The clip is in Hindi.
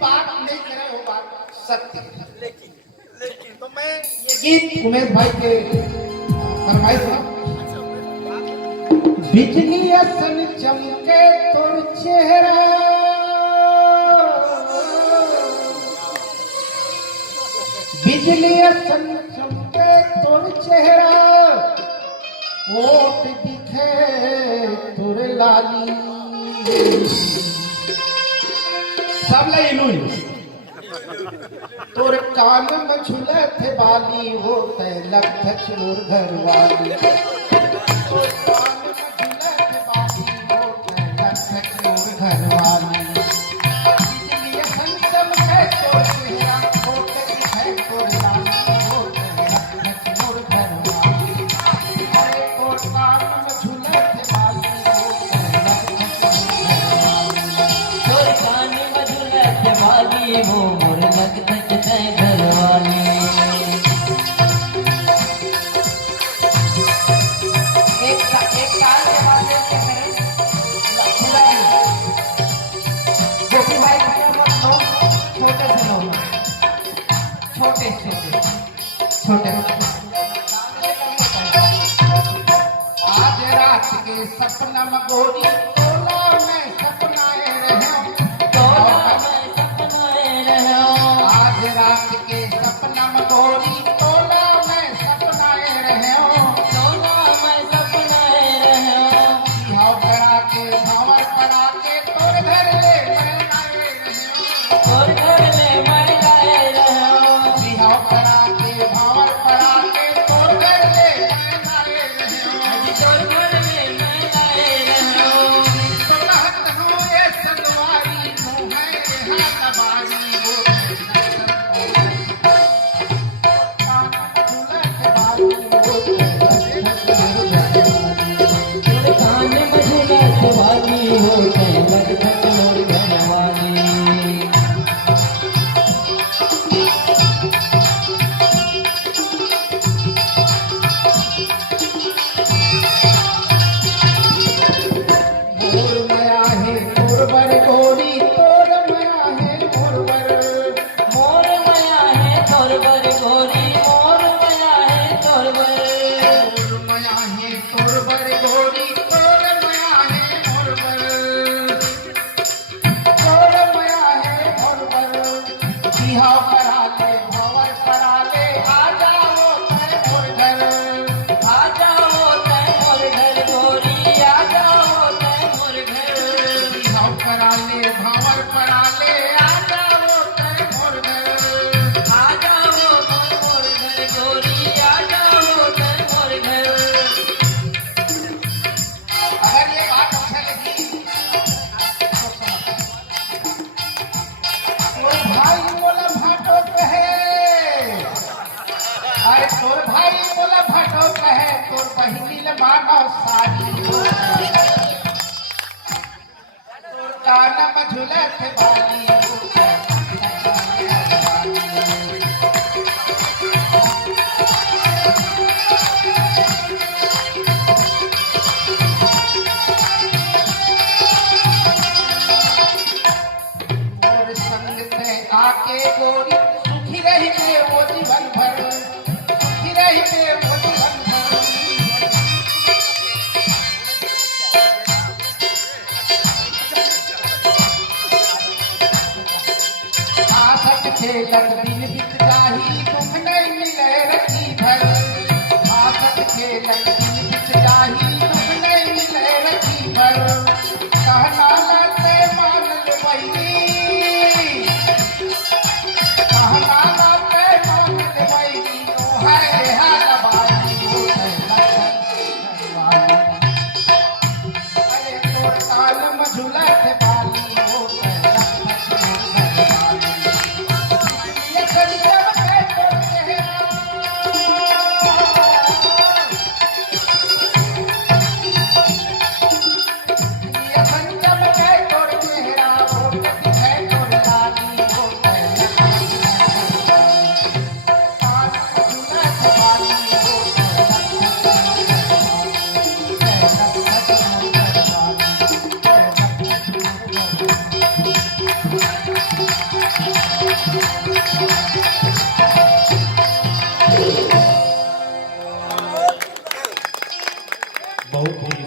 बात नहीं करे वो बात सत्य है। लेकिन तो मैं ये गीत उमेश भाई के फरमाइश है। बिजली असन चमके तोर चेहरा, बिजली असन चमके तोर चेहरा, ओट दिखे तोर लाली। सब लई तोर कान में झूले थे बाली, वो तय लख चोर घर वाली। तोर कान में झूले थे बाली, वो तय लख चोर घर वाली। बिजली असन चमके तोर चेहरा, ओट दिखे तोर लाली, वो तय लख चोर घर वाली। अरे तोर कान में झूले थे बाली, वो तय लख चोर घर वाली। तोर कान में झूले थे बाली, वो मोर लग तक तय घर वाली। एक काल के बाद देखते हैं गोपी भाई लोग छोटे से लोग छोटे छोटे आज रात के सपना में गोरी तोला में सपनाए रहे, तोला में सपनाए रहो। आज रात के सपना में गोरी तोला में सपनाए रहे। तोला में सपनाए रहो। भाव करा के भावर करा के तोर घर ले मैं आए रहे। तोर घर में मैं आए रहो। भाव करा के भावर करा के तोर घर ले मैं आए रहे। तोर घर में मैं आए रहो। तो कहत हूँ ये सगवारी तू है यहाँ कबारी वो तोर कान में झूले थे बाली, वो तय लग तक मोर घर वाली। मोर मया है मोरबर गोरी तोर मया है मोरबर। मोर माया है तोर बर गोरी, मोर माया है तोर बर। मोर मया है तोरबर गोरी तोर मया है मोरबर। तोर मया है मोरबर। बिहाव करा ले भंवर करा ले आ जाओ तय मोर घर। आ जाओ तय मोर घर गोरी, आ जाओ तय मोर घर। बिहाव करा ले भंवर करा ले आ जाओ तय मोर घर। आ जाओ तय मोर घर गोरी, आ जाओ तय मोर घर। अगर ये बात अच्छा लगी तो समझ। तोर भाई बोला भाटो कहे, अरे तोर भाई बोला भाटो कहे तोर बहिनी ले मानो साड़ी। तोर कान में झूले थे बाली, और संग में आके गोरी सुखी रही के वो जीवन भर, सुखी रही के वो जीवन भर। आसक खेलत दिन बीत जाही दुख नहीं मिले रखी भर। आसक खेलत दिन बीत जाही दुख नहीं मिले रखी भर। कहना लाते मान ले वही, कहना लाते मान ले वही। तो है हाल बाई वो अरे तोर कान में झूला थे बाली, वो ये कलिया के तोर चेहरा। ये पंचम के तोर चेहरा, वो दिखे तोर लाली, वो कान में झूला थे बाली, वो बहुत ही